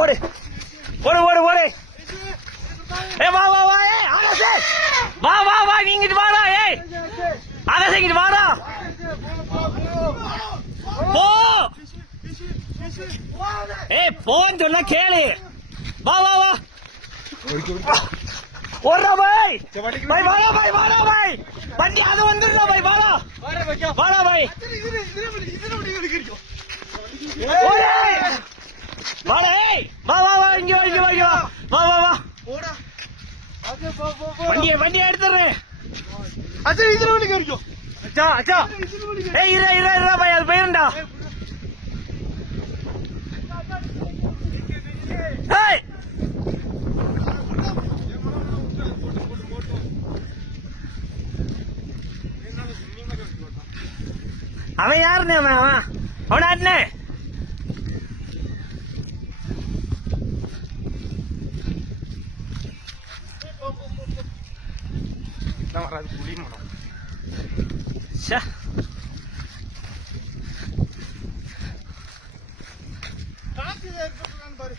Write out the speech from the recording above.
ஓடு ஓடு ஓடு ஓடு. ஏ வா வா வா. ஏ ஆகாஷ் வா வா வா. நீ இங்கிட்டு வாடா. ஏய் ஆகாஷ் இங்கிட்டு வாடா. போ. ஏய் போன்னு சொன்னா கேளு. வா வா வா. ஓடுறா பாய். பாய் வாடா பாய் வாடா பாய். வண்டி அது வந்துடுறா பாய் வாடா. வாடா பாய். ஓடு. வாடா. ஏய் வா வா வா. இங்க வா இங்க வா இங்க வா. வா வா வா. வண்டியை எடுத்துறேன். அச்சா அச்சா. ஏய் இரா இரா இரா பாய். அது போயிருண்டா. ஏய் அவன் யாருன்னு அவன் அவனாட்னே. பாரு